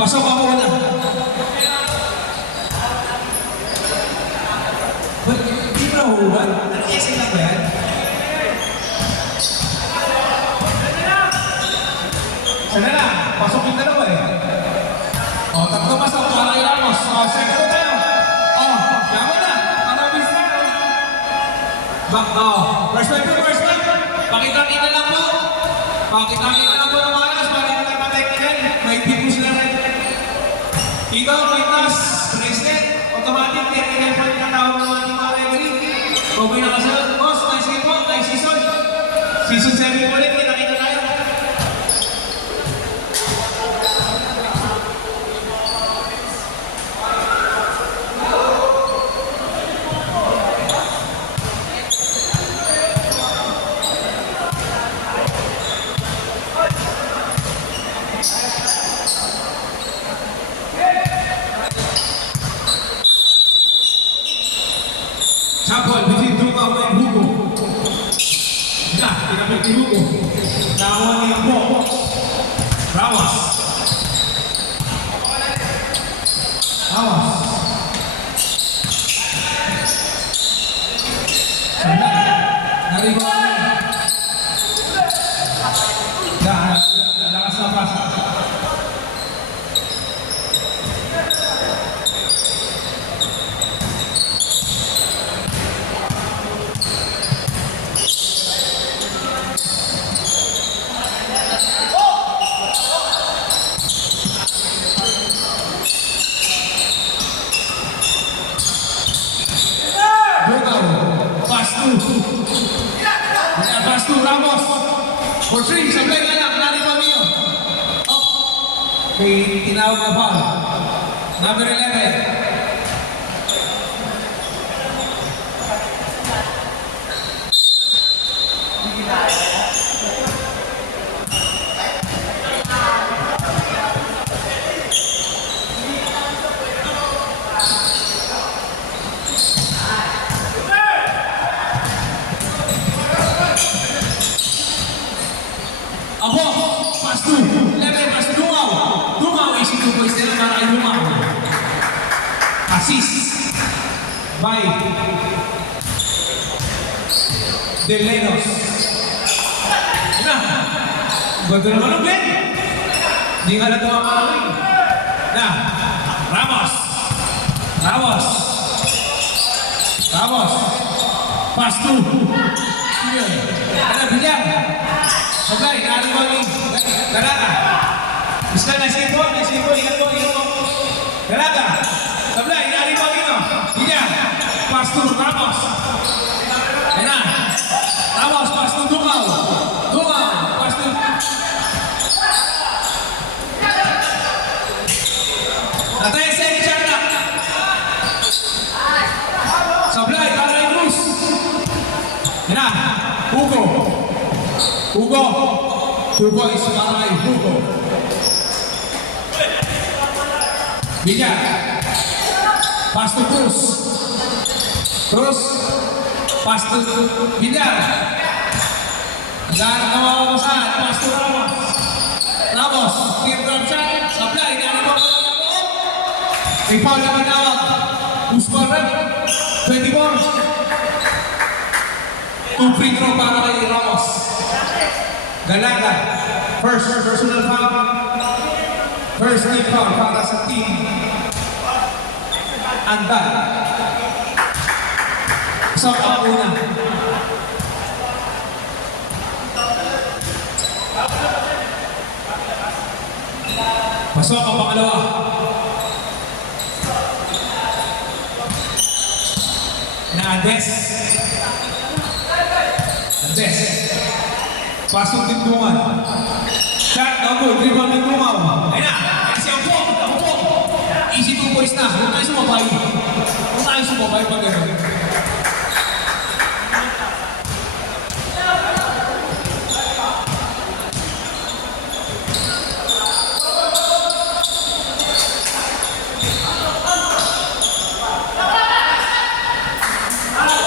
Pasok ako muna. Ba't hindi mo nahuhuban? Nag-isip lang ba yan? Sana na, pasok yung dalawa eh. O, tatlo pasok, para kay Ramos. O, second tayo. O, yaman na. Marabis na. First wipe. Pakita-kita lang po. Pakita-kita lang po ng malas. Para yung nagpateknikan. May tipos na rin. Ikaw, Pitas, President, automatic, technical point na tawag ng ating mga referee. Kung may nakasalat, boss, nice game po, nice season. Season 7 ulit, kita-kita tayo. Chapel, between Dumaw and Hugo. Nah, pinapit ni Hugo. Nakuha niya po. Ramos. Nariba. Lakas na pasa. Pastu, Ramos. For 3, sablay na lang, Nani Pamillo. May tinawag na foul. Number 11. Abo, Pastu, Lebe, Pastu, Dumaw, isi 2 points nila para kay Dumaw. Assist by De Lenos. Na, bago naman ang Ben. Hindi nga na tumamarami. Na, Ramos, Pastu. Ada bilang. Sablay, naaling mo yung Dalaga. Bisa na sipo, ingat mo. Dalaga. Sablay, naaling mo yung Bilang. Pastor Ramos. Yan na. Ramos, Pastor Dumaw, Pastor. Natay sa Richarda. Sablay, Taray Cruz. Yan na. Hugo is para kay Hugo. Binya. Pastor Cruz. Pastor Binya. Dan kawawasan, Pastor Ramos. Team drop shot. Sablay, nari mo. Ipaw na tinawag. Usman Rep. 24. 2 free throw para kay Ramos. Dalaga, first personal foul, first team foul para sa team Andal. Pasok ang una. Pasok ang pangalawa. Andes. Pasok din Dumaw. Shot, double, dribble ng Dumaw. Ayun na, kasi ang po. Easy 2 points na. Huwag tayo sumabay pag gano'n.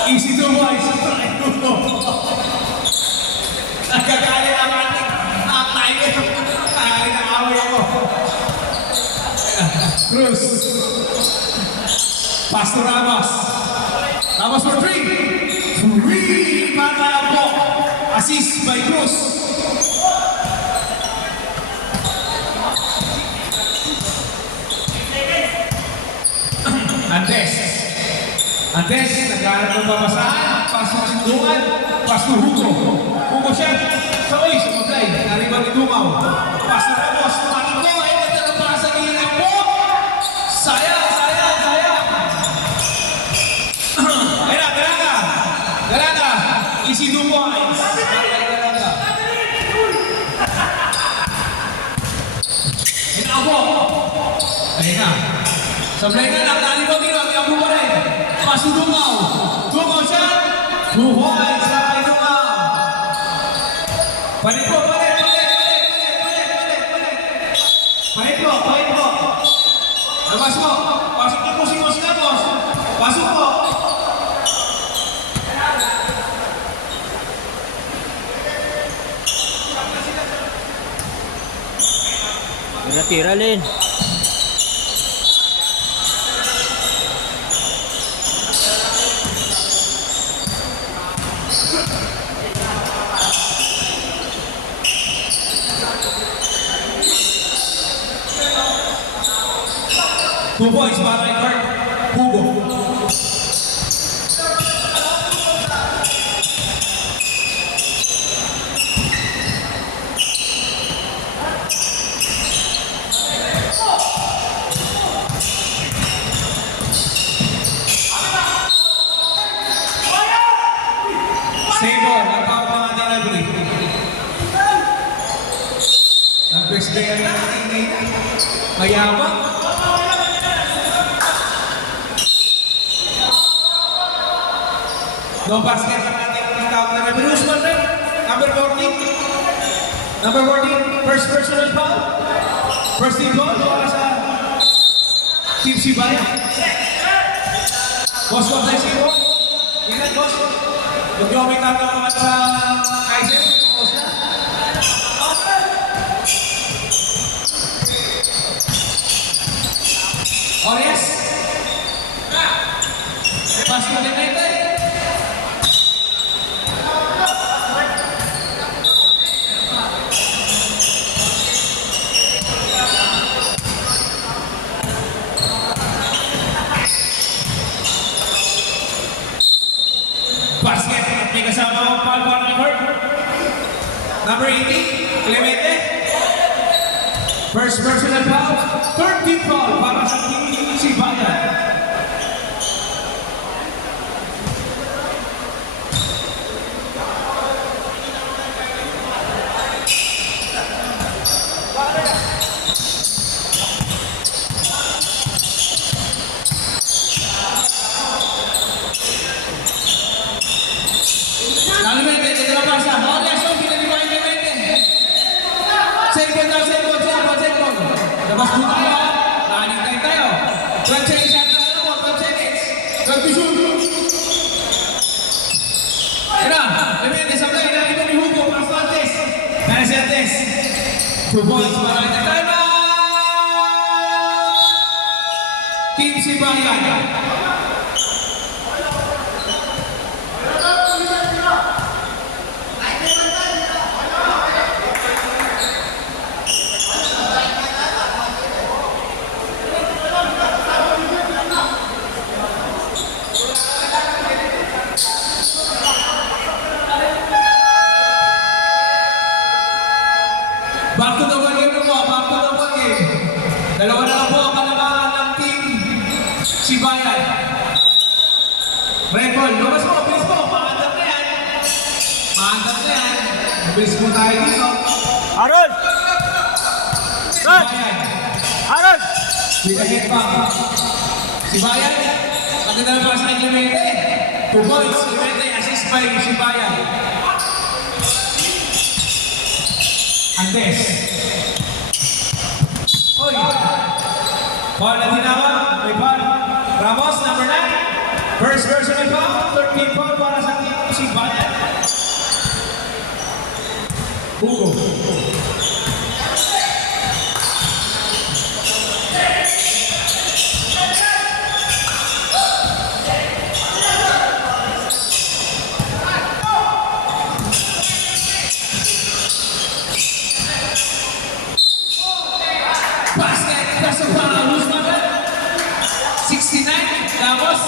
Easy 2 points. Nagkakali ang ating time Cruz. Pass to Ramos. Ramos for three. Three para po. Assist by Cruz. Antes, nagkaroon ng babasahan. Pass to Sinduan. Pass to Hugo. Hugo siya. Soy, sumablay. Nariba ni Dumaw. Pass to Ramos. Tumating ko. Ay, nagkaroon para sa gilid po. Sayang. Garada. Easy 2 points. Garada. Inaabo. Ayun na. Sablay na lang. Nalibaw dito. Ang buko rin. Pass to Dumaw. Dumaw siya. 2 points. Kay Dumaw. Palit po. Labas mo. Pasok na po si Boss Lamos. Pasok po. Tira Lin. Two points para kay Kurt Hugo. Stable, ang tawag ng ating library. Ang-best player ng ating mayabang. No basket ang ating tawag ng library. Usman rin, number 14. Number 14, first personal foul. First team goal, para sa Team Sibayan. Boss ko, bless you. Ingat, boss. Mag-gawin natin naman sa Kaiser. Orias. Basket United. Basket. May kasama ang foul para ni Kurt. Number 18, Clemente. First personal foul. Third team foul para sa Team Sibayan. Clemente, dito na para sa Orias. Pinaliwain Clemente. Second. Labas po tayo. Naanintay tayo. 12 seconds after the ball. 12 seconds. 12 shoot. Tira. Clemente, sablay. Nalito ni Hugo. Para sa Antes. Para si Antes. 2 points para ito. Time out! Team Sibayan. Back to the one game po, back to the one game. Dalawa na lang po ang kalamangan ng Team Sibayan. Record, lumabas mo, bilis mo, maandar na yan. Bilis mo tayo dito. Aaron! Sibayan. Aaron! Pinahit pa. Sibayan, magandang para sa Clemente. 2 points, Clemente, assist by Sibayan. Antes. Hoy. Foul na tinawag. May foul. Ramos, number 9. First personal foul. 13 foul para sa Team Sibayan. Hugo. Basket, Peso para Luz Mata. 69, tapos.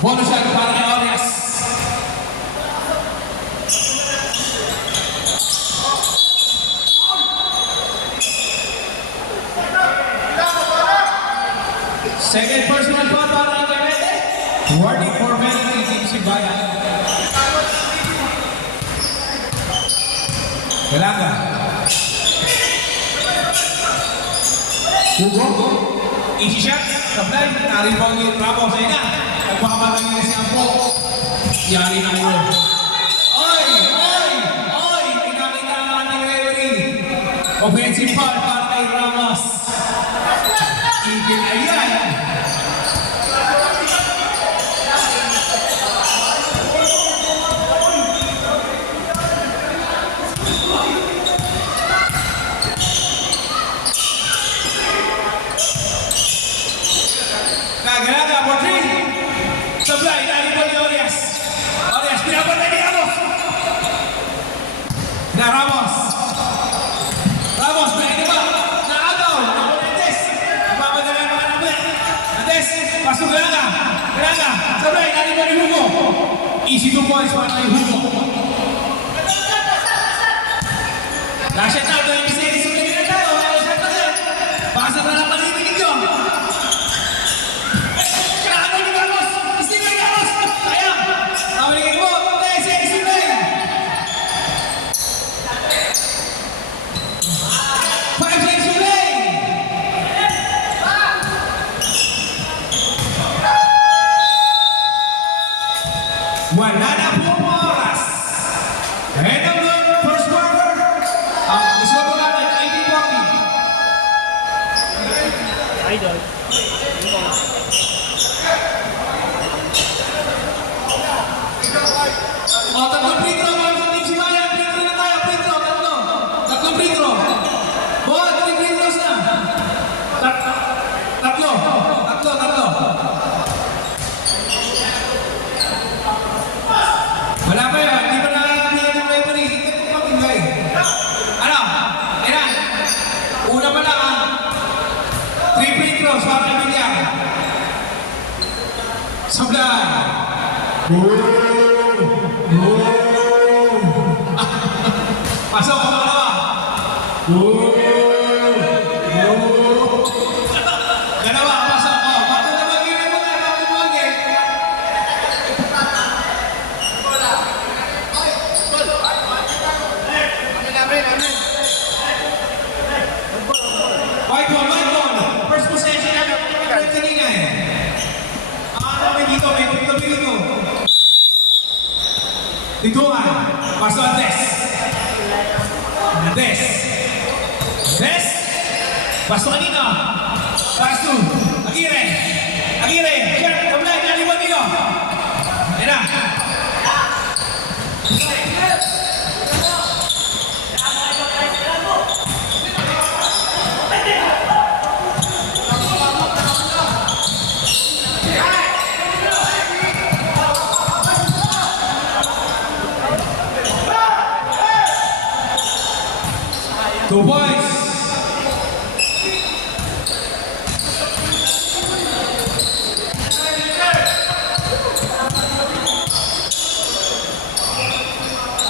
Bonus shot para kay Orias. Second personal foul para kay Mete. Warning for penalty, Team Sibayan. Galaga. Hugo. Easy shot. Sablay. Naribang yung Ramos. Ayun na. Nagpapagaling na si Ampo. Yari na yun. Oy! Oy! Oy! Pinakita na ng referee. Offensive foul para kay Ramos. Ibig ayan. Galaga for three. Sablay, nalipol ni Orias. Orias, pinapatay ni Ramos. Na Ramos. Ramos, pwede ba? Naagaw. Napunentes. Mapapadala mga namin. Antes, pasok Galaga. Galaga, Sablay, nalipol ni Hugo. Easy 2 points para kay Hugo. Lashat na, ito yung series. Sulit na tayo. Lashat na tayo. Basa na lang panitigid yun. Wala na pong oras. End of the first quarter. Ang iswag natin, 80-40. Idol. O, tatlong free throw para sa Team Sibayan. Free throw na tayo, free throw, tatlo. Tatlong free throw. Boy, 3 free throws na. Tatlo. Wala pa yun, hindi pa nakakabigyan ng referee. Hindi ko pabigay. Ano? Ayan. Una pa lang ah. 3 free throws para kay Villar. Sablay. Pasok ka pangalawa. Dalawa, pasok. Oh, bato na mag-iwi mo na. Bato mo mag-iwi. White ball. First possession na kanina eh. Ano may dito, may pito. Tiguan, pasok Andes. Pasok kanina. Pasu, Aguirre. Siya, kamlay, naliwan nyo. Ayan na. Two points.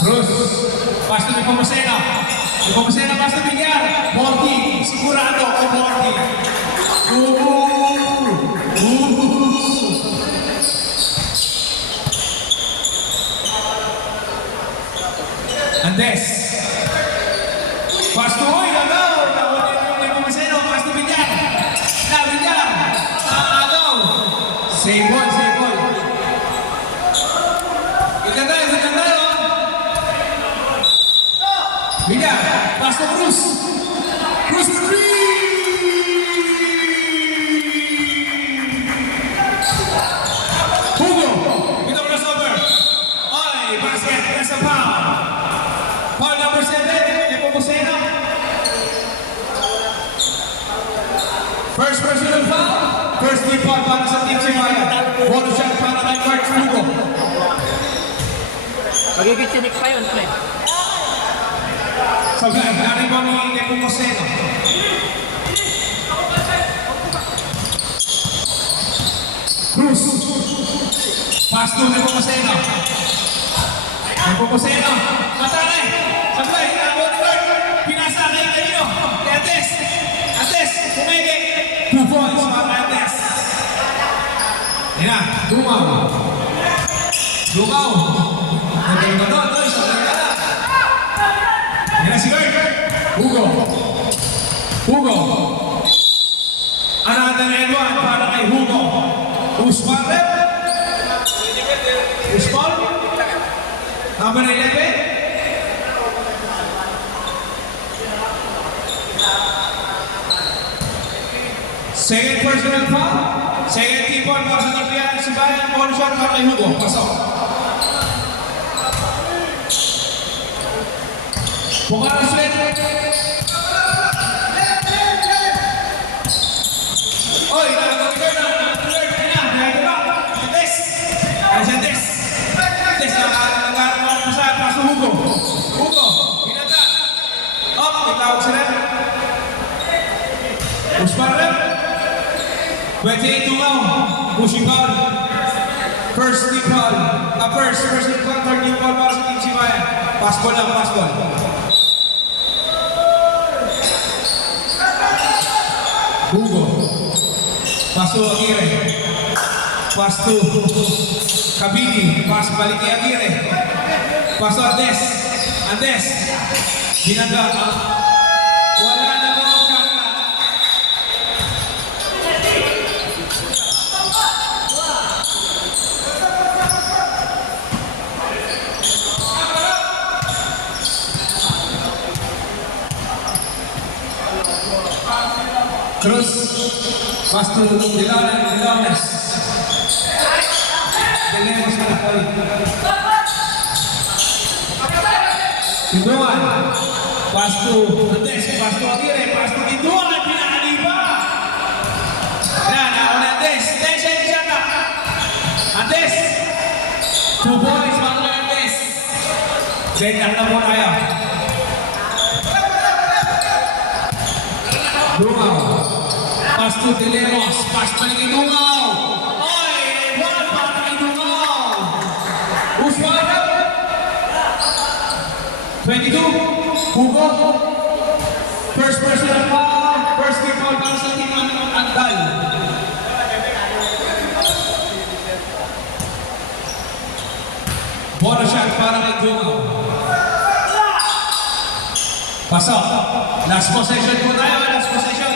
Bruce, pasto ni Pomosena. Pasto Villar. Morty, sigurado ko Morty. Andes. Pasto, oy, agaw. Ni Pomosena, pasto Villar. Villar. Agaw. Save ball. Ikanday. Villar, pasto Cruz for three. Hugo, ito crossover. Oy, basket, nasa foul. Foul number 7, Nepomuceno. First personal foul. First free foul para sa Team Sibayan. Bonus shot para kay Mark Higit-sinik pa yun, pre. Sablay, naribang ni Nepomuceno. Cruz. Pass to Nepomuceno. Nepomuceno. Matay. Sablay, nabot third. Pinasa kay Camilo. Antes. Antes. Pumili. 2 points para Antes. Yan na. Dumaw. Dumaw. Nagay ba doon? Doon. Sablay ka na. Yan na si Gert. Hugo. Hugo. Another and one para kay Hugo. Usman rep. Usman. Number 11. Second personal foul. Second team foul para sa Torreal. Sibayan. Ball shot para kay Hugo. Pasok. Bukan Sweat. Oy, nagagawin na. Antes. Antes. Antes, nagagawa mo sa paso Hugo. Hugo, pinata. Up, itawag sila. Usman rep. 28 tumaw. Pushing foul. First team foul. First team foul. Third team foul para sa Team Sibayan. Pass ball lang, pass ball. Hugo. Pass to Aguirre. Pass to Kabini. Pass balik kay Aguirre. Pass to Andes. Andes. Binaga. Wala na ba ang kaka? Cruz. Pass to Dilones. Dilones na nakawin. Tinduan. Pass to Andes. Pass to Aguirre. Pass to Tinduan. Pinakali ba? Yan, ako na Andes. Andes, yan siya ka. Andes. 2 points para kay Andes. Then, na po tayo. Dumaw. Pass to Dileros. Pass pa ni Dumaw. Oy! Wala pa kay Dumaw. Usman. 22. Hugo. First personal foul. First team foul para sa team Andal. Bono shot para kay Dumaw. Pasok. Last possession po tayo. Last possession.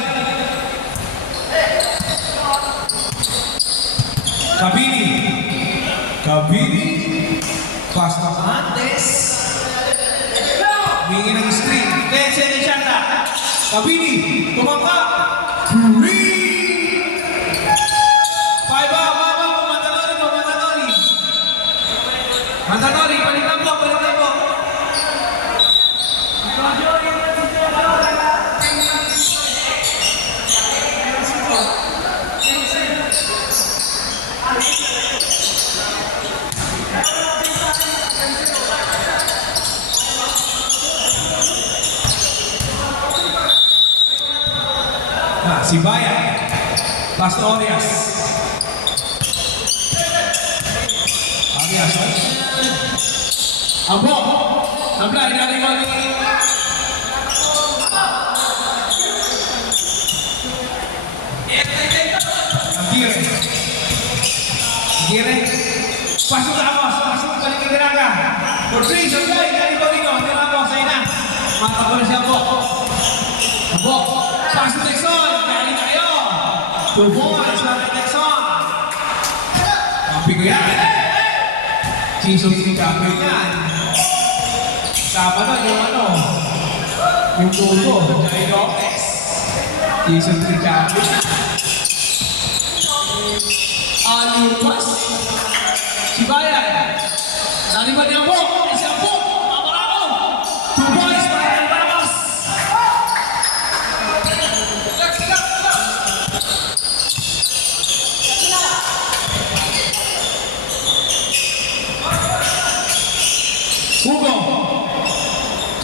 Kabini. Kabini. Pass to Andes. Hingi ng screen. Tense ni Chanda. Kabini. Tumangka. Free. Paiba. Mantanori. Mantanori. Palitan po. Sibayan. Pass to Arias. Abo. Sablay, nariwan ni Aguirre. Pasok na Amos. Pasok balik kay Diraga. For 3, Sablay, nariwan ni Diraga. Sa ina. Matap ko na siya Abo. Abo. Pasok na Exxon. 2 points para Texon. Kampi ko yan. Season 3 champion yan. Sama na yung puto. Jai Lopez. Season 3 champion. Alupas. Sibayan. Naliman niya po. Isang po. Paparako. 2 points para Ramos.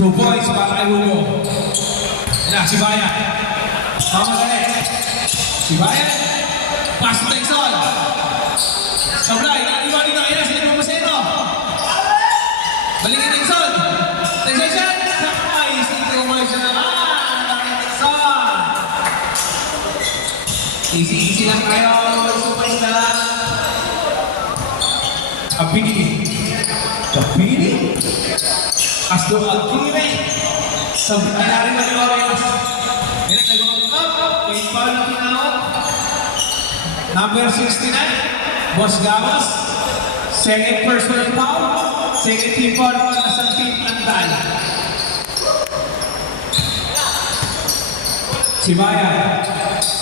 2 points para kay Hugo. Yan, si Bayan. Tama galit. Si Bayan. Pass to Texon. Sablay, naliwa ni Naya, sila mo maseno. Balik ni Texon. Texon siya. Ay, sito mo siya naman. Balik Texon. Easy lang kayo. Superstar. Kabini. Asdo Agire. Sabi na rin maliwawin. Yan, nag-up. May foul na tinawag. Number 69, Boss Gamos. Second personal foul. Second team foul para sa team Andal. Si Bayan.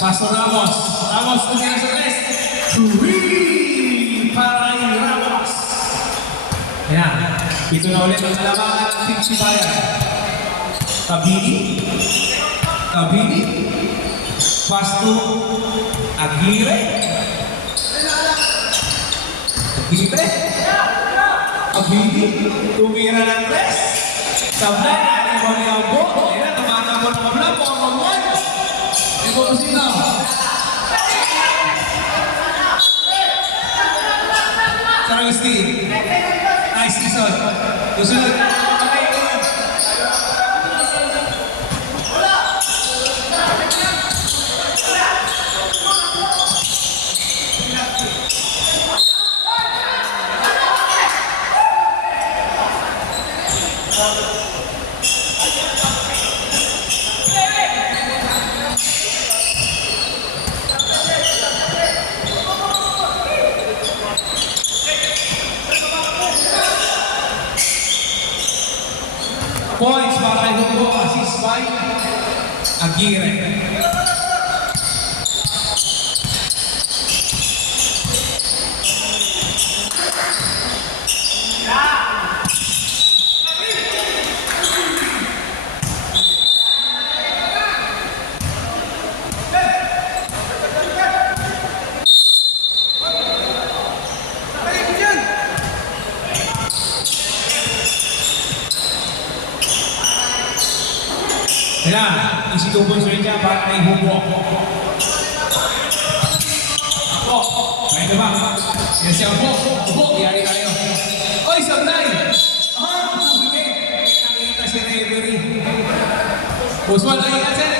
Pastor Ramos. Ramos tumira sa tres. Three para kay Ramos. Yan. Ito na ulit ang kalamangan ng team si Bayan. Kabini. Pass to Aguirre. Abidi. Tumira ng tres. Sablay. Ano ni Ambo? Ayan, tumatapon ng mabla. 4-on-1. Ito po sino. Saragasti. Nice season. Susunod. Points para kay Hugo, assist by Aguirre. Kailangan, isi 2 points rin dyan para kay Hugo. Ako, may diba? Yan si Hugo. Hugo, yari kayo. Oy, Sablay! Sige. Nakita si referee. Buswal, ay, cancel.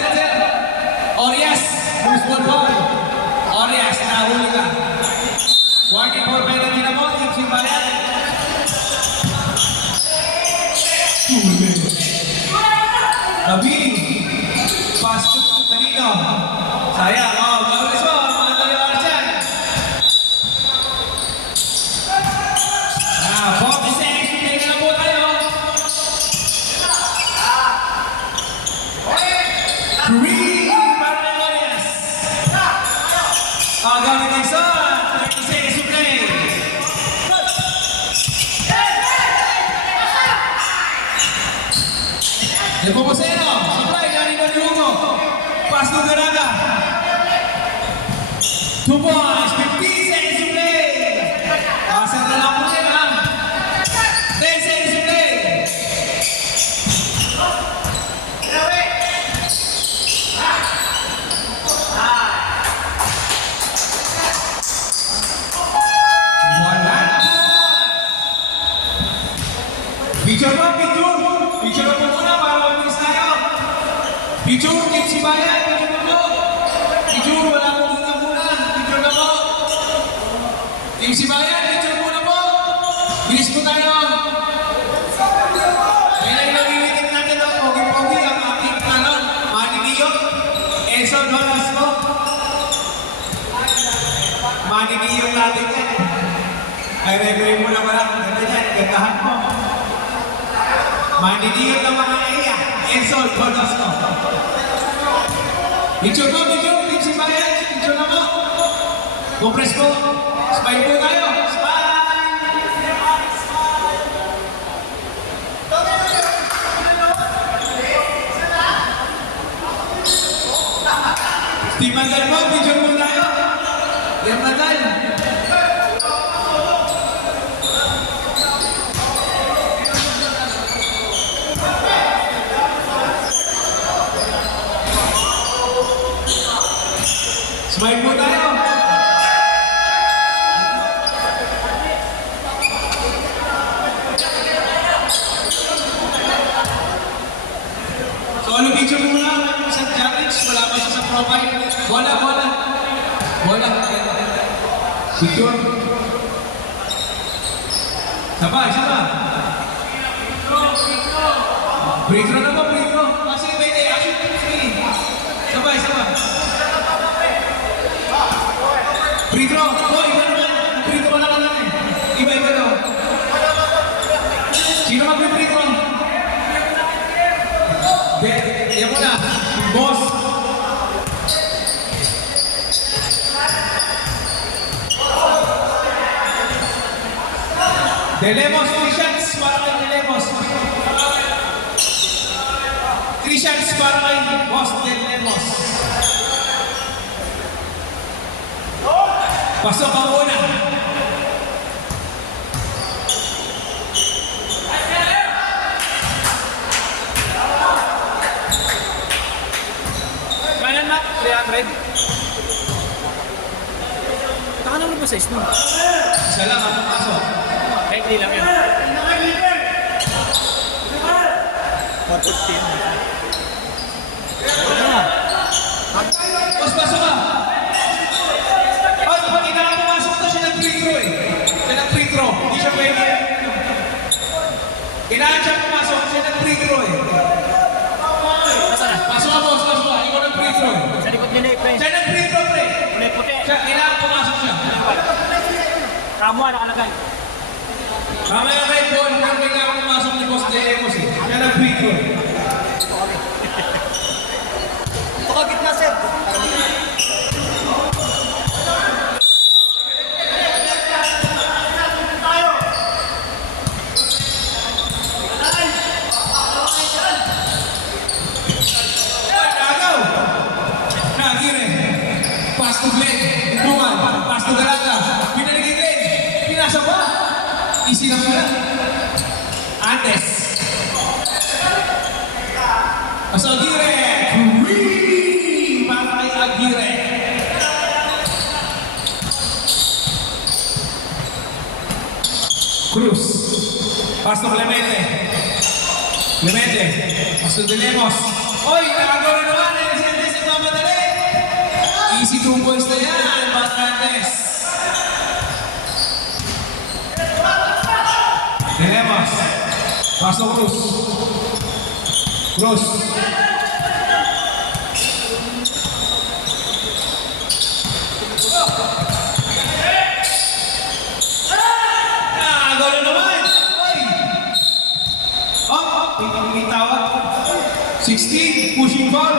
Orias, Buswal ball. Orias, nahuli ka. Warning for penalty na mo, Team Simbayan. Kabini. Pass to Tanino. Sayang. Gawin mo. Mga taliwala dyan. 40 seconds. Tingnan na po tayo. Three. Para kay Marias. Gawin ng son. 30 seconds to play. Nepomuceno. Pass to Garaga. 2 points, 15 seconds to play. Pasang na lang po sila. 10 seconds to play. Wala. Picture mo muna para mag-miss tayo. Picture, Team Simbayan. Picture, wala po muna. Picture na po. Team Simbayan, picture muna po. Bilis po tayo. Ngayon nabibigit natin ang pogi-pogi ang ating talon. Manny Dio, Enzo Nolasco. Manny Dio natin yan. Ay, referee mo na pala. Ganda yan, gandahan mo. Manny Dio na mga iya. Enzo Nolasco. Picture po, Team Simbayan. Picture na mo. Compress po. Smile po tayo. Smile! Team Mandal po, picture po tayo. Team Mandal. Smile po tayo. Solo video muna. Sa challenge. Wala pa siya sa profile. Bola. Picture. Sabay. Free throw na po, free throw. Kasi pwede, action free. Sabay. Free throw. Iba naman. Free throw lang naman eh. Iba daw. Sino mag-free throw? Yan mo na. Boss. De Lemos, 3 shots para kay De Lemos. 3 shots para kay Boss De Lemos. Pasok ang una. Kanan Mac, 300. Taka naman ba sa isno? Isa lang ang pasok. Kahit hindi lang yan. 415. Boss, pasok ka. Pag pumasok to, siya nag-free throw eh. Siya nag-free throw. Hindi siya pwede. Kailangan siya pumasok, siya nag-free throw eh. Nasaan na? Pasok ka, boss. Ikaw nag-free throw eh. Sa likod nila eh, friend. Siya nag-free throw, pre. Kulay puti. Kailangan pumasok siya. Ramo, nakalagay. Mamaya kay Paul, kung kailangan pumasok ni Boss De Lemos eh. Siya nag-free throw. Baka gitna, sir. Pass to Glenn, Ipungan, pass to Galata, pinalagay Glenn, pinasa ba? Easy lang pala. Antes. Pass to Aguirre, para kay Aguirre. Cruz, pass to Clemente, pass to De Lemos. Oy, nakagawa naman, Encientes at mamadali. Easy 2 points na yan, Batantes. De Lemos. Paso Cruz. Golo naman. Oy. May tawag. 16, pushing ball.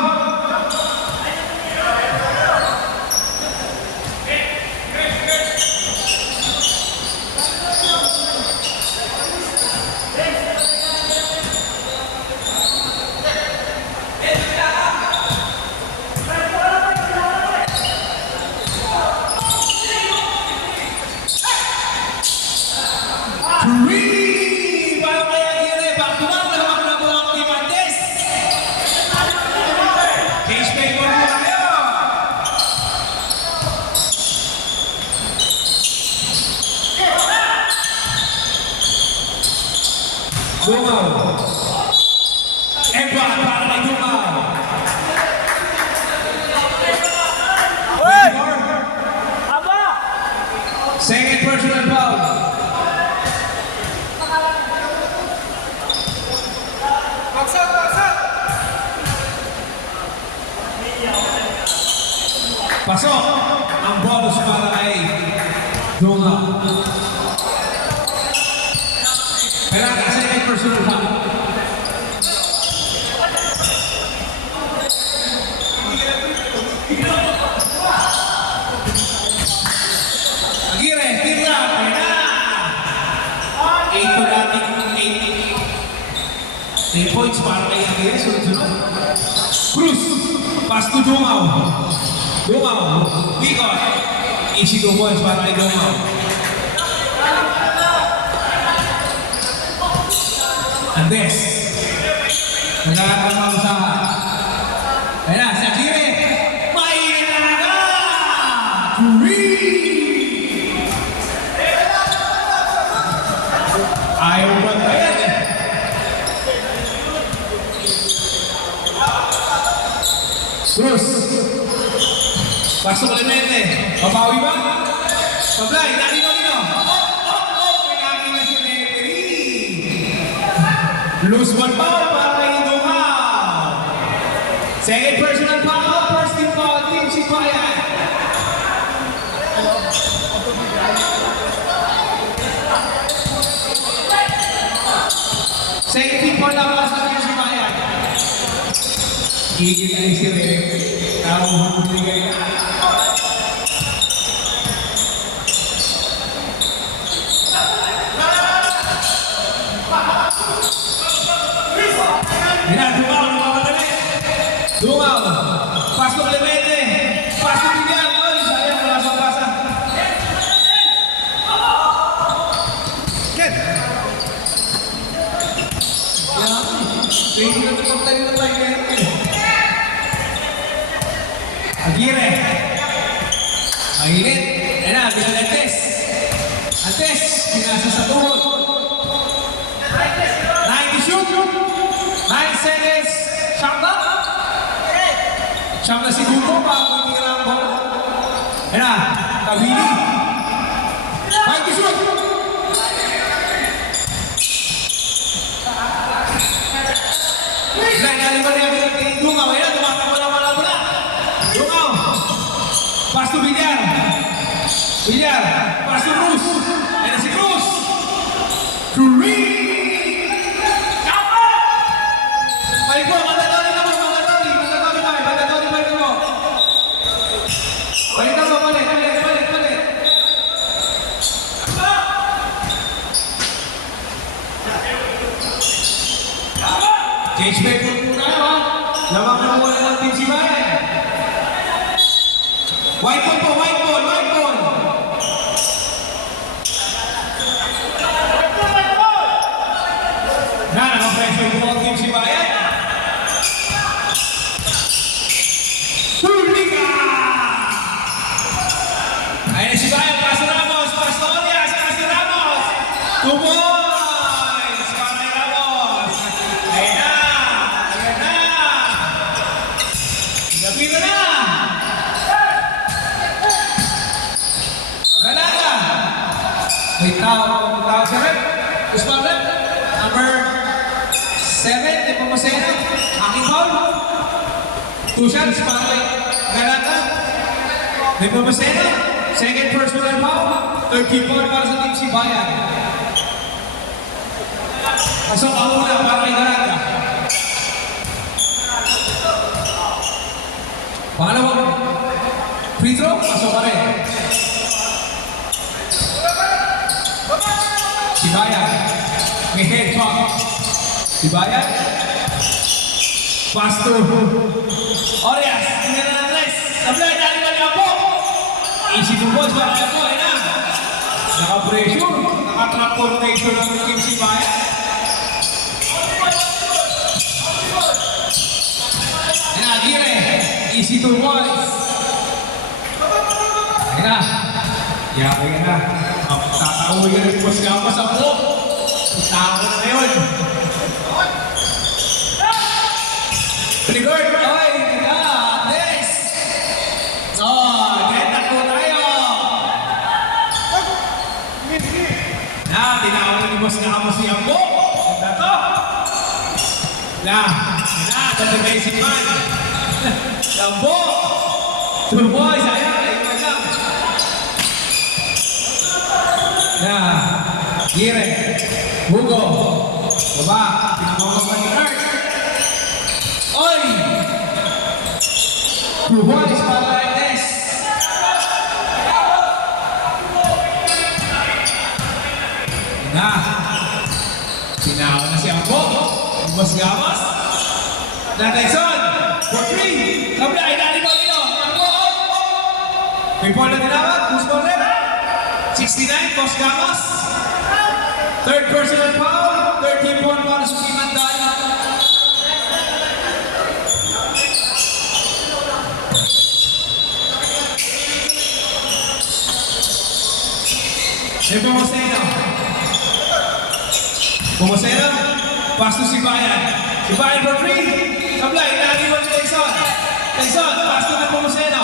Dumaw. Edward para kay Dumaw. Hoy! Aba! Second personal foul. Pasok ang bonus para kay Dumaw. Kailangan second personal foul. Aguirre, tira, pena. 8 points para kay Aguirre, sunod-sunod. Cruz, pass to Dumaw. Bicol. Easy 2 points para kay Dumaw. Andes. Nagkakaroon ng usahan. Ayan na, si Aguirre. May nanaga! Ayaw ba yan eh? Cruz. Pasok Clemente. Pabawi ba? Pablay, nalino. Pinangin na si referee. Loose one foul para kay Dungaw. Second personal foul, first team foul, Team Sipayan. Second team foul na para sa Team Sipayan. Gigil na si referee. Tawag mo bigay na. Dungaw, Pastor Clemente, Pastor Vivian, oy, sayang wala sa pasa. Ken! Yan, tingin na ito pag tayo na tayo ngayon. Aguirre. Mainit. Ayan na, bilang Antes. Antes, pinasa sa tuhod. 90 shoot. 9 seconds. Shot na. Siyam na segundo bago itira ang bola. Ayan na, Tabili. 90 shoot. Naliman niya ang Dungaw. Ayan na, tumatakbo na wala bola. Dungaw. Pass to Villar. Villar. Pass to Cruz. Ayan na si Cruz. Curry. Balik po, mandatory na po, mandatory. Mandatory pa, mandatory pa rin po. Balik na po, balik. Change back po po tayo, ha? Lamang na po ng Team Sibayan. White ball po, white ball. Naka-pressure po ang Team Sibayan. Hurliga! Ayan si Sibayan, Pastor Ramos, Pastorias, Pastor Ramos. 2 points, Pastor Ramos. Ayan na. Napira na. Galaga. May tao siya rin. Usman rin. Number 7, di pa masena. Aking foul. 2 shots para kay Galaga. Di pa masena. Second personal foul. 30 point para sa Team Sibayan. Pasok ang muna para kay Galaga. Pangalawang free throw. Pasok ka rin. Sibayan. May head talk. Sibayan. Pastor. Orias. Tingnan na ng tres. Sablay. Dali ba niya po? Easy to boys. Para niya po. Ayan na. Naka-pressure. Naka-trap formation ng Team Sibayan. Ayan na. Aguirre. Easy to boys. Ayan na. Ayan na. Tatauwi ka rin po siya pa sa po. Tao na yun. Trigger! Oy! Next! So, getak po tayo. Tinawag ni Boss Gamos si Ambo. Ganda to. Tatagay si Man. Ambo! 2 boys, ayan. Gire, Hugo, baba, pinamawag pa ni Art. Oy! 2 boys para Ernest. Sinawa na si Ambo. Boss Gamos. Natenson, for 3. Sabi ay dali mo dito. Ambo, may ball na tinawag. Who's ball rin? 69, Boss Gamos. Third personal foul, 13 point para sa Pimandan. Nepomuceno. Pumusena. Pass to Sibayan. Sibayan for 3. Sablay, naliwan si Tyson. Tyson, pass to Pumusena.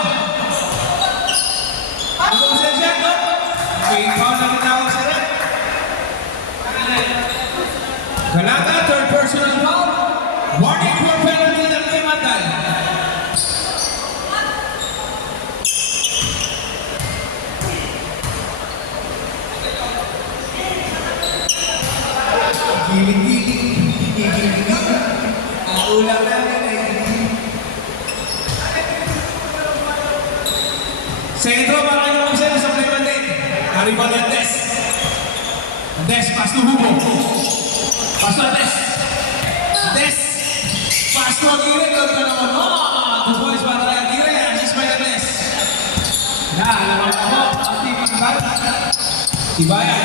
Pumusena siya, no? Okay, foul na tinawag sa red. Galata, third personal foul. Warning for penalty ng Team Anday. Gilid-gilid. Ang ulam namin ay Sentro para kayo Pumusena sa play bandit. Karibal yan, Des. Des, pass to Hugo. Pass to Des. Des. Pass to Aguirre. Ganda naman. Two points para kay Aguirre. Assist by the Des. Alam mo. Ang team ang bal. Sibayan.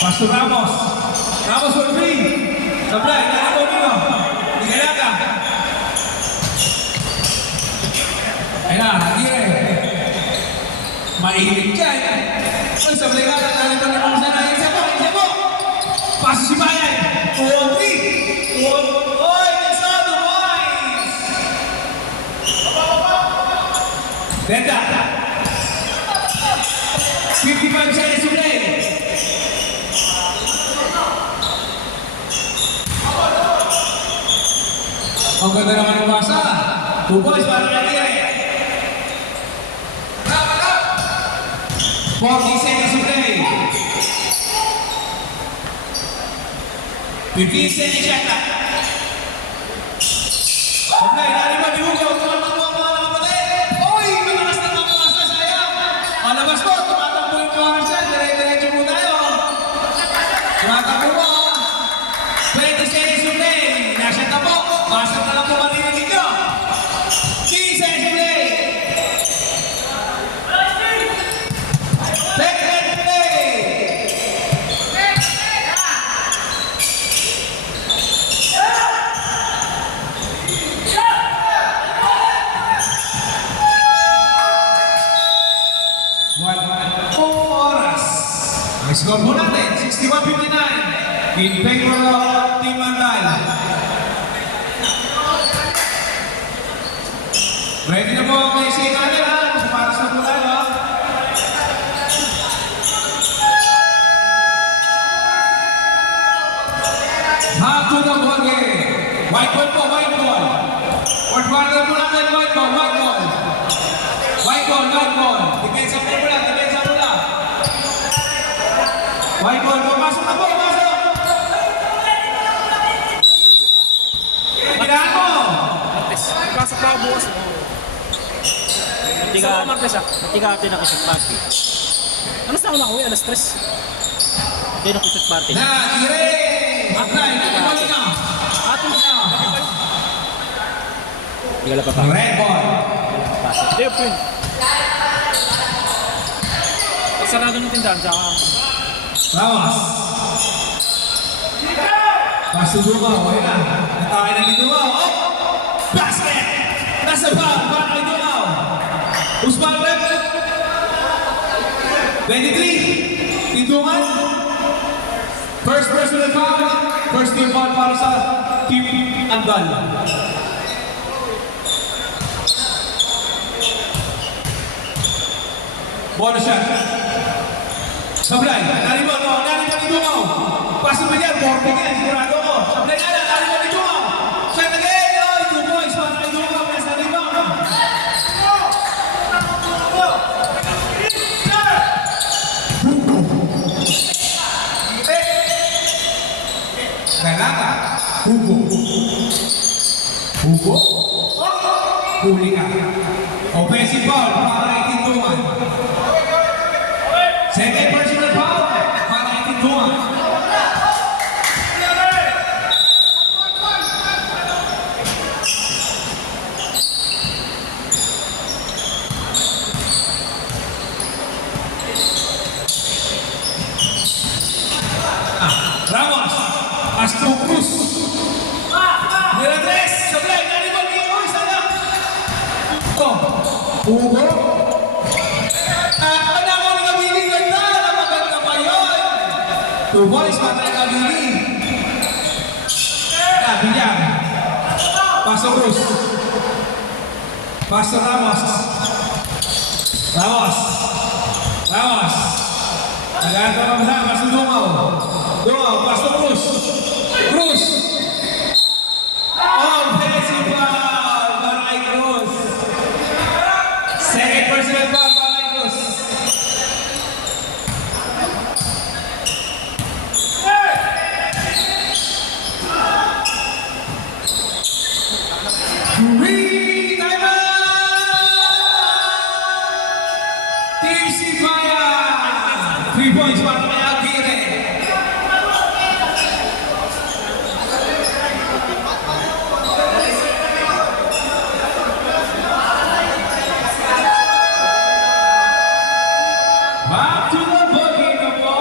Pass to Ramos. Ramos for 3. Sablay. Nalito nyo. Nigalaka. Ayun na. Aguirre. Mahilig dyan. Ay, sablay ka. Nalito na kung saan. Isa po. Pass to Sibayan. 2-3. Oy, Nisa, the boys! Benda. 55 seconds to play. Ang ganda naman ng basa. 2 points para kay Aguirre. 40 seconds to play. 15 seconds shot clock. Okay, nariman ni Hugo. Tumatakbo ang mga nakapatid. Uy, malakas na mga pumasa. Sayang. Labas po. Tumatakbo yung mga siya. Dire-diretso po tayo. Tumatakbo po. 20 seconds to play. Nashot na po. Basta na lang po marinig dito. 10 seconds to play. Second play. Oras. Ang score po natin, 61-59. In favor of Team Anday. Ready na po ang may second ha? Para sa po tayo. Half to the ball game. White ball po, white ball. Fourth quarter po natin, white ball, white ball. White ball, white ball. Depensa po mula, depensa mula. White ball po, pasok na po, pasok. Kailangan mo. Pasok na ako bukas. Hindi ka natin nakisip party. Alas na ako nakauwi, alas 3. Hindi nakisip party. Na, Aguirre. Apply, nakibalik na. Ating hindi ka pa pa. Red ball. Hindi, Pwin. Pagsarado ng tindahan, tsaka... Ramos. Pass to Dumaw. Ayun na. Natake na ni Dumaw. Oh! Basket! Nasa foul. Para kay Dumaw. Usman Rep. 23. Tinduman. First personal foul. First team foul para sa Team Anday. Bonus shot. Sablay. Nariman ni Dumaw. Pasok pa yan. 40 yan. Sigurado ko. Sablay na. Nariman ni Dumaw. Shot again. Oh, 2 points. Para kay Dumaw. Nasa rebound. Galata. Hugo. Huli ka. Offensive foul para kay Tinduman. Second personal foul para kay Tinduman. Ramos. Astro Cruz. Niladres. Sablay. Nariman ni Hugo. Sana. Hugo. Ano ako ni Kabili? Ganda. Maganda pa yun. 2 points para kay Kabili. Villar. Pastor Cruz. Pastor Ramos. Ramos. Ramos. Nagano ka ba? Pastor Dungaw. Dungaw. Pastor Cruz. Cruz. Offensive foul. Baray Cruz. Second personal foul. Baray Cruz. Three timeout! Team Sipaya! 3 points para kay Aguirre. Back to the boogie na po.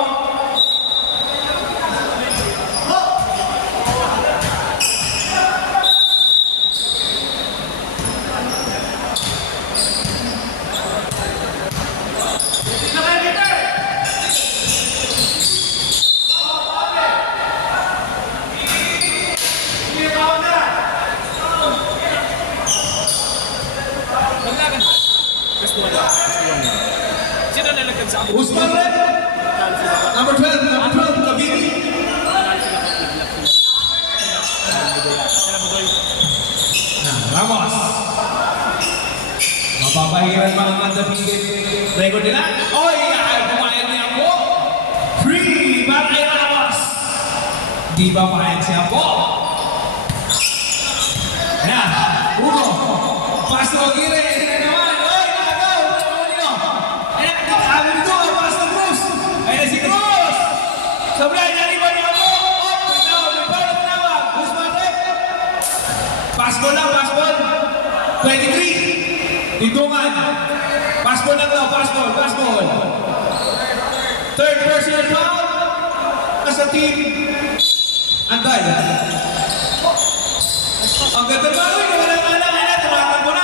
Sino nalagyan sa ako? Usman Red. Number 12, Kabini. Ramos. Mapapahiran mga mandapigit. Record nila. Oy, ay pumayag niya po. Free para kay Ramos. Di ba payag siya po? Ayan. Uno. Pastor Aguirre. Ayan naman. Oy, nakagaw. Nakagaw nyo. Ayan, nakagaw nito. Pastor Cruz. Ayan si Cruz. Sablay, nariban niya po. Up, down. May ball na naman. Usman Red. Pasbol lang, pasbol. 23. Tintungan. Pasbol na to, pasbol. Third personal foul. Sa team. Antay. Ang ganda ba? Uy, wala na. Tumatakbo na.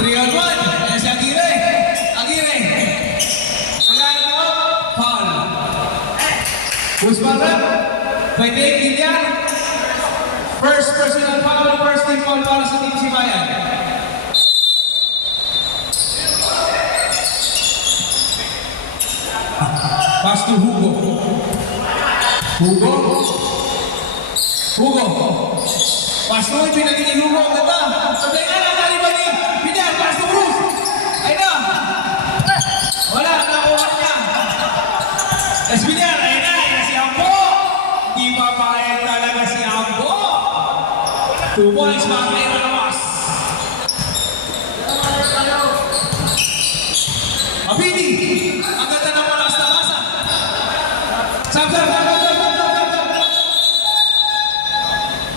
3 on 1. Ayan si Aguirre. Nagano na. Foul. Usman Red. 28 Villar. First personal foul, first team foul para sa Team Sibayan. Pass to Hugo. Pass to pinagin ni Hugo. Ang ganda. Sabay nga lang, naliban ni Villar. Pass to Cruz. Ayun na. Wala, nakuha niya. Es Villar, ayun na si Ambo. Di papayag talaga si Ambo. 2 points para kay Ramos. Abini. Ang ganda ng mga basta-basa. Sam.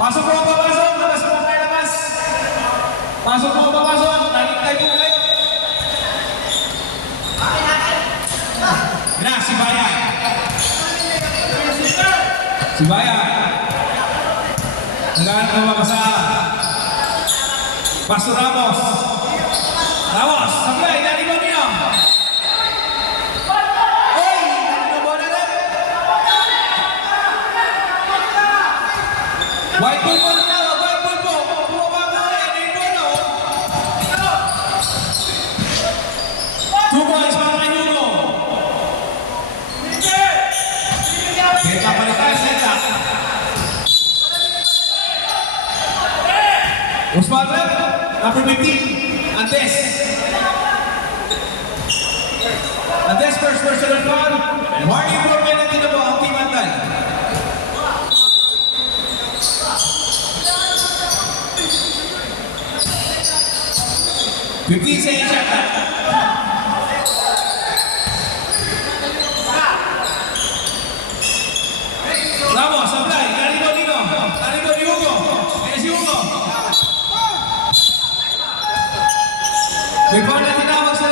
Pasok mo, papasok. Labas mo kayo, labas. Pasok mo, papasok. Nakikitay po kayo. Na, si Bayan. Naghahanap na mabasa. Pastor Ramos. Sablay, nariban niya. Oy! Nabola na. White ball po na. White ball po. Bumaba po na. White ball na. 2 points para kay Nuno. Kita pa rin tayo, Seta. Usman Red, number 15, Andes. Andes, first personal foul. Warning for penalty na po ang Team Antay. Fifteen seconds yata. Ramos, Sablay, nariban ni Hugo. Ayan si Hugo. May foul na tinawag sa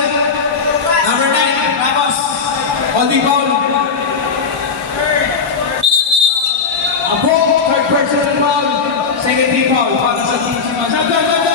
number 9, Ramos. Holding foul. Apo, third personal foul. Second team foul para sa team si Masok. Pasok.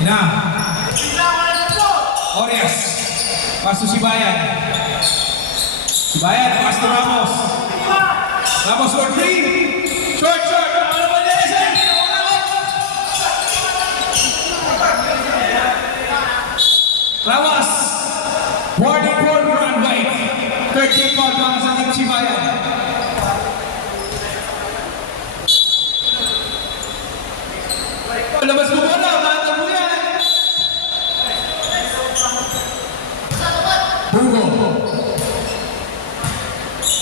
Ina. Orias. Pass to Sibayan. Sibayan, pass to Ramos. Ramos for three. Short, short. Ano ba nila siya? Ramos. Warning for run right. 13 ball para sa Team Sibayan. Labas mo bola, bata mo yan.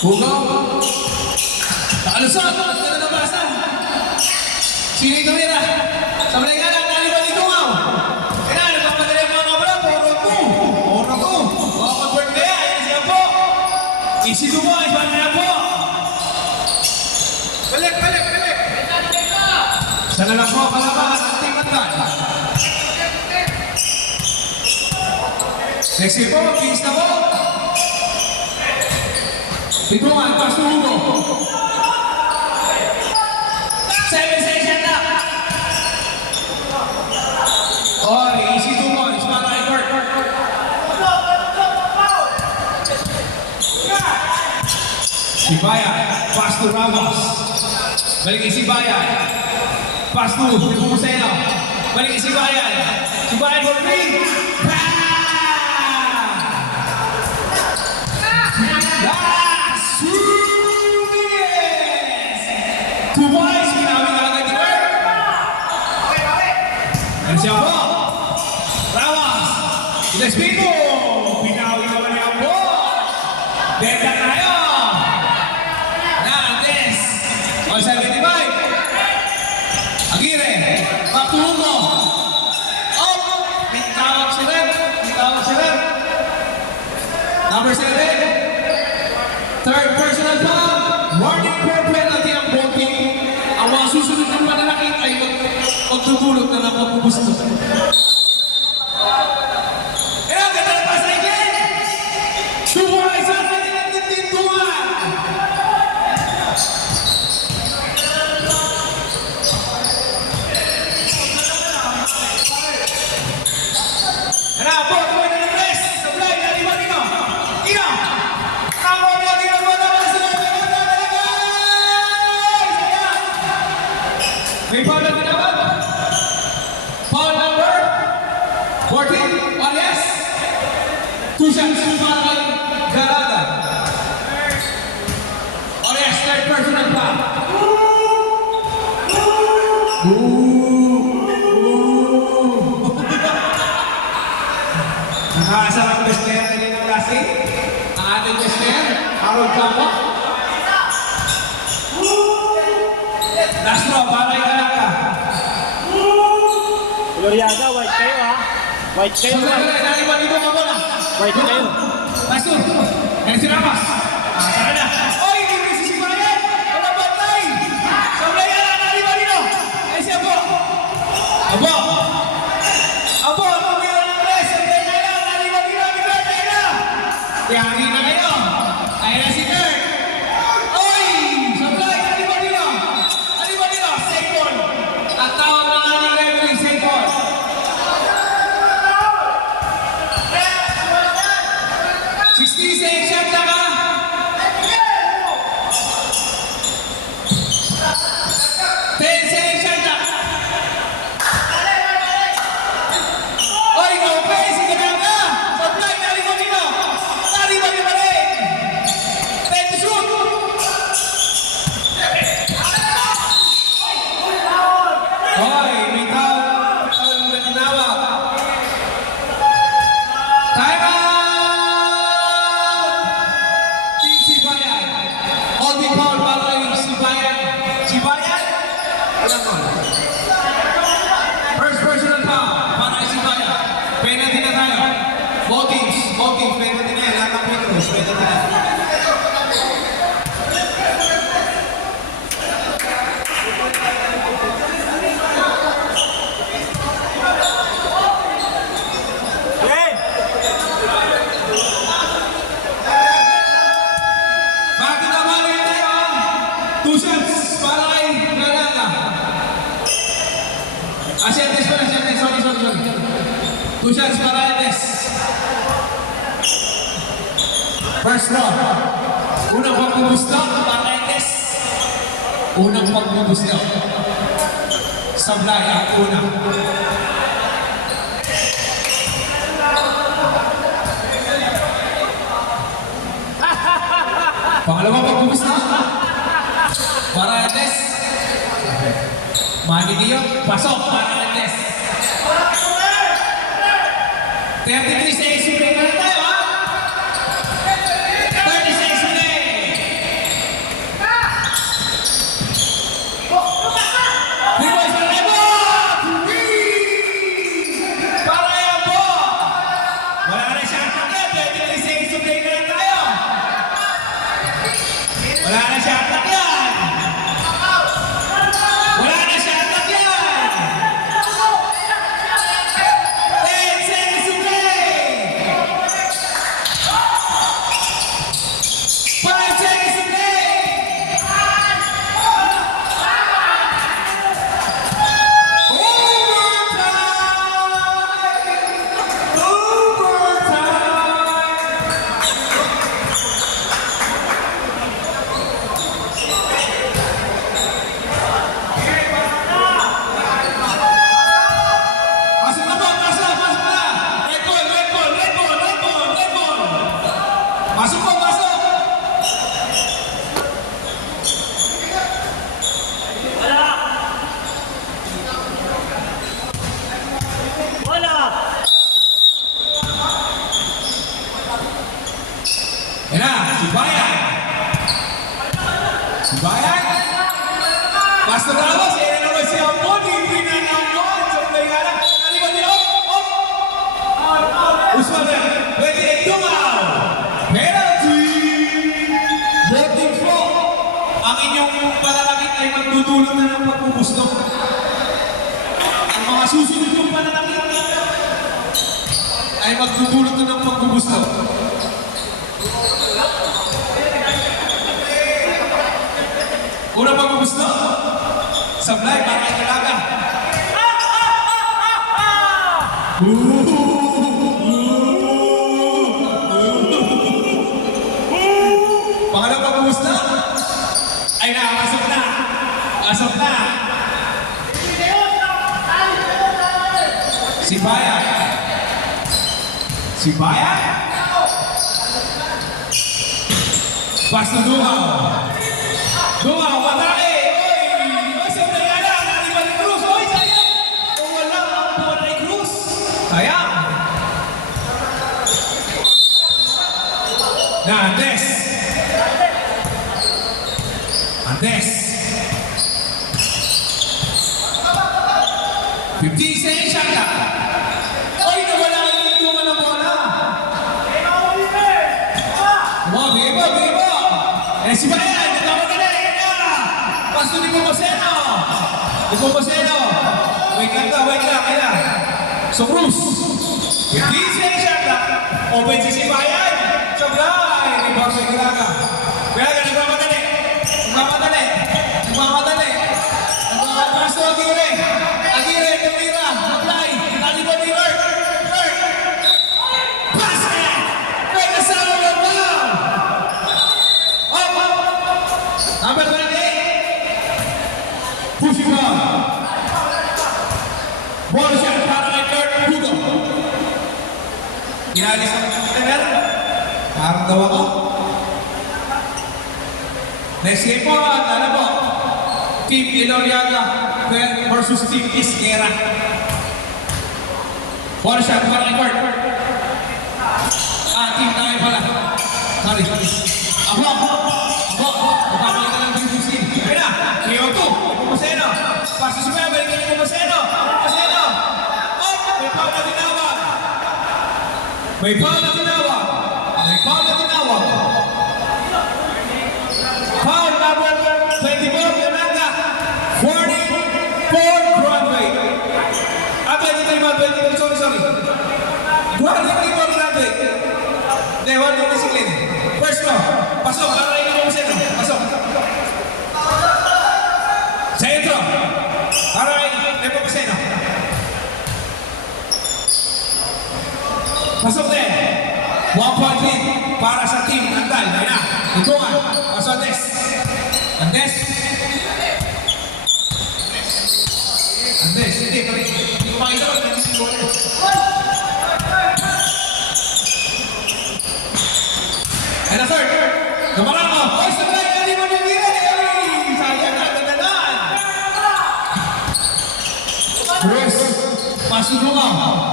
Hugo. Nakalusot. Ganda na basa. Sino yung tumira? Sa Malayga lang, naliwan ni Tungaw. Kaya nagpapadali ang mga kabala. Puro ko. Mga convert kaya. Yan siya po. Easy to boys. Balik na po. Balik. Sana lang po kalabahan ang Team Mandan. Next po, finish na po. Titungan, pass to Hugo. 7 seconds na. Oy, easy to boys. Para kay Kurt. Sibayan, pass to Ramos. Balik kay Sibayan. Pass to Puseno. Balik kay Sibayan. Sibayan for three. Two boys, ginamit na agad ni Kurt. Yan siya po. Ramos. Despino. Binawi naman niya po. Benda tayo. Nantes. 175. Aguirre. Back to Hugo. Oh! May tawag si Rem. Number 7. Third personal foul. Warning for penalty ang voting. Ang mga susunod ng pananakit ay magtutulog na napapubusto. Eh, ganda na pa sa ikin! Tuwa, isa na din ang tintuan! Ano po, tuwa na ng rest! Supply, naliwan nino! Ino! Tawag mo, ino mo naman sila! May foul na tinawag. Foul number 14. Arias. 2 shots para kay Garada. Arias, third personal foul. Nakakasarap best player na rin ang klase. Ang ating best player, Harold Campo. Last draw, para kay Garada. Gloriaga, white kayo ha. White kayo. Naliwan dito ka bola. White kayo. Pasto. Yan si Ramos. Saka na. Oy, hindi si Sibayan. Wala batay. Sablay na lang, naliwan dito. Ay siya po. Abo. Abo mo yung press. Sablay na lang, naliwan dito. Kurt, ay na. Tiyari na kayo. Ay na si Kurt. Oy, sablay, naliwan dito. Naliwan dito. Safe ball. At tawag na nga ng referee, safe ball. 60 seconds na ka. 10 seconds na. Oy, no face, sige na ka. Supply, naliwan dito. Naliwan dito balik. 10 to shoot. Oy, may tawag. Tawag na tinawag. Time out! Team Sibayan. Holding foul para kay Sibayan. Sibayan? Ilang foul? First personal foul para kay Sibayan. Penalty na tayo. Both teams, penalty na yan. Lahat ng Petros, penalty na. Hey! Bakit naman yun tayo? 2 shots para kay Granada. Sorry. Two shots para Andes. First round. Unang pagbubusto para Andes. Unang pagbubusto. Sablay ang una. Pangalawang pagbubusto. Para Andes. Manigil, pasok para Andes. 33 seconds to play na tayo, ha? 30 seconds to play. Three boys para Ebo! Para Ebo! Wala na siya ang takip. 33 seconds to play na tayo. Wala na siya ang takip. Wala na siya ang takip. 10 seconds to play. 5 seconds to play. Pasok na po, pasok na. Red ball, red ball, red ball, red ball, red ball. Pasok po, pasok. Wala! Yan na, si Bayan. Si Bayan. Pasok na ako, siya na naman si Amon. Hindi na naman. Sa play nga lang. Naliban niya, Usman na. Pwede tumaw. Penalty. Voting for. Ang inyong pananakit ay magdudulot na ng pagpupusto. Ang mga susunod yung pananakit ay magdudulot na ng pagpupusto. Unang pagpupusto. Sablay, para kay Dalaga. Pangalawang pagpupusto. Ay na, pasok na. Pasok na. Si Bayan. Si Bayan. Pass na Duhaw. Duhaw, matake. Oy, sa playa na. Naliban ni Cruz. Oy, sayang. O wala ang bola ni Cruz. Sayang. Na, Andes. Andes. 15 seconds shot clock. Oy, nawala yung itungan ng bola. Bibo, bibo. Eh, si Bayan, nagkamadali. Pasto ni Pomoseno. Ni Pomoseno. Wait lang. Kaya. So, Cruz. 15 seconds shot clock. Open si Bayan. Sablay. Ni Borsoy Dalaga. Nagmamadali. Pasto Aguirre. Tumira. Sablay. Naliban ni Lord. Pass it. May kasama ng ball. Number 28. Pushing ball. Ball shot para kay Kurt Hugo. Inalis ang level. Parang daw ako. Next game po, ano po? Team Iloriaga versus Team Isquera. Ball shot para kay Kurt. Team tayo pala. Sorry. Abo. Magpapalita ng BBC. Kaya na. KO2. Pomoseno. Paso si Bea. Balikin ni Pomoseno. May foul na tinawag. Foul number 24. Yolanda. 44 Broadway. 23 ba? 23. Sorry. 24 Broadway. Hindi, 126. First round. Pasok. Para rin ni Pomoseno. Pasok. Centro. Para rin ni Pomoseno. Pasok din. 1 point lead para sa team Antal. Ayun na. Itungan. Pasok Andes. Andes. Andes. Hindi. Hindi ko makita ko. Hindi ko makita. And the third. Namarang mo. Oy, sabay. Hindi mo nabira. Sayang na. Gandaan. Chris. Pasok mo.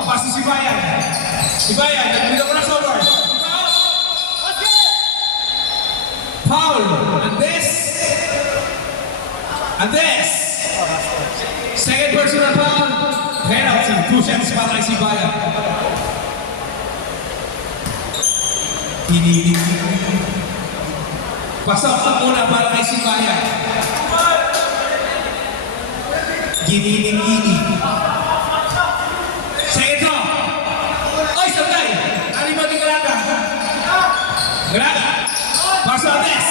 Pasok si Bayan. Si Bayan. Nagbila ko na shoulders. Foul. Andes. Andes. Second personal foul. Penalty. 2 shots para kay si Bayan. Pasok ang una para kay si Bayan. Gini. Second throw. Oy, sabay. Ari ba ni Graga? Graga. Pasok Andes.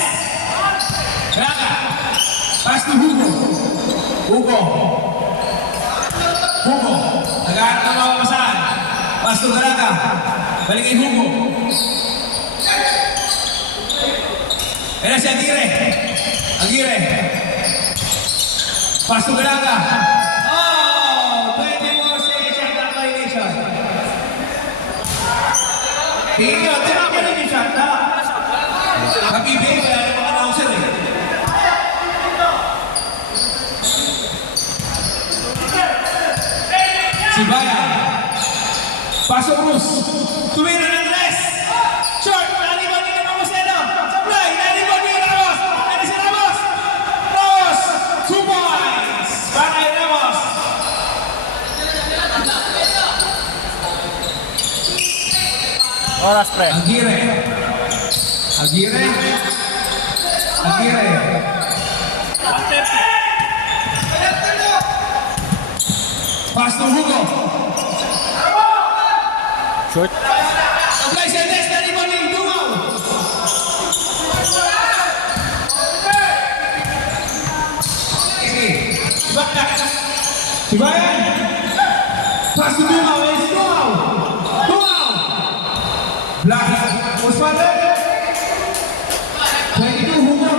Graga. Pass to Hugo. Hugo. Nag-aarap na mga pasahan. Pass to Graga. Balik kay Hugo. Era si Aguirre. Pass to Graga. Oh, 24 seconds shot na violation. Tingin nyo, tinama rin yung shot na. Pag-ibig, wala yung mga announcer eh. Si Bayan. Pasok Bruce. Tumira ng Andres. Short. Nalibot ni Ramos. Supply. Nalibot ni Ramos. Ano si Ramos? Ramos. 2 points. Para kay Ramos. Oras, pre. Aguirre. Pass to Hugo. Short. Supply si Andres. Nalibot ni Dumaw. Back. Si Bayan. Pass to Dumaw. Black. Osvaldo. 22 Hugo.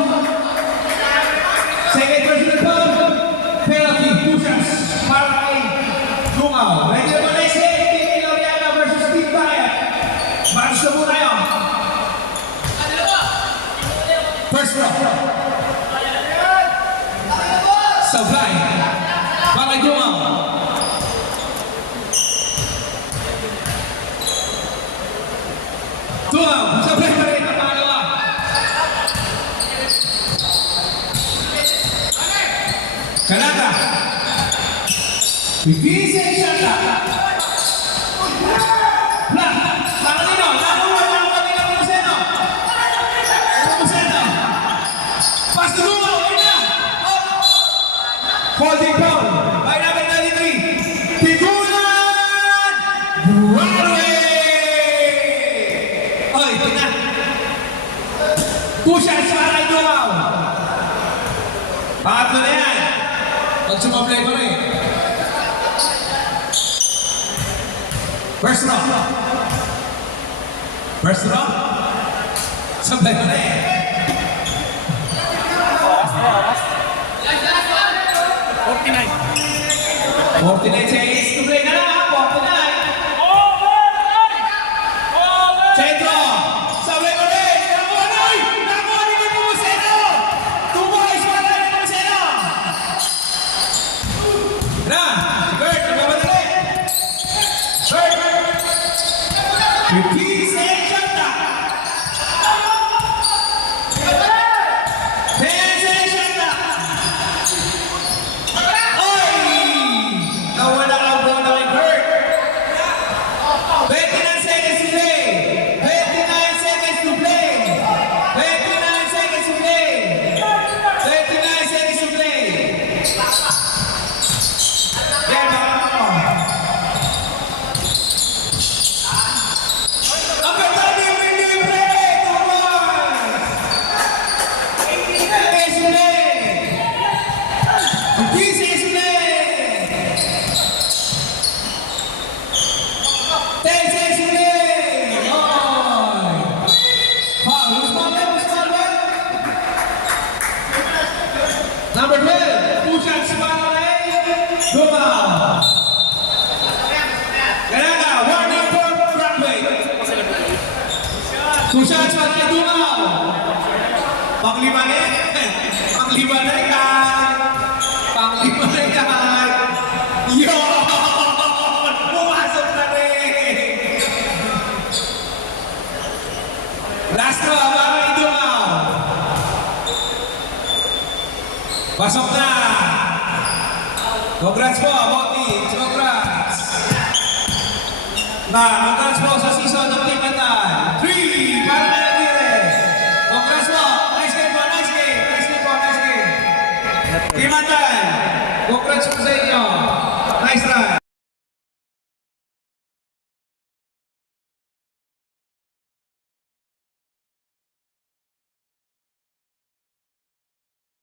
Second personal foul. Penalty. 2 shots. Para kay Dumaw. Ready na ba na si Team Laureana versus Team Bayan? Match na po tayo. First row. Supply. Para kay Dumaw. Supply pa rin ang pangalawa. Kanata. Bibisi ang shota. Black. Makanino. Nakuha ni Museno. Pass to Dumaw. Ayun na. Holding foul. By number 93. Tigulan. Broadway. Oy, tingnan. 2 shots para kay Dumaw. Pangatlo na yan. Pag sumablay ko rin. First row. Sablay ko na yan. 49 seconds to play na lang ha. 49. Centro. Sablay ko rin. Nakuha ni Museno. 2 boys para kay Museno. Na. Bert. Nagbabatali. Bert. Repeat and shut down. 10 seconds shut down. Oy! Nawala ka ang bola kay Bert. 29 seconds to play. 29 seconds to play. 29 seconds to play. 29 seconds to play. Yan, baka ako. Okay. Two shots, pagkatumaw. Panglima na yan. Panglima na yan. Panglima na yan. Yun! Pumasok na rin! Last draw, para idumaw. Pasok na. Congrats po, Monty. Congrats. Congrats po sa season ng Team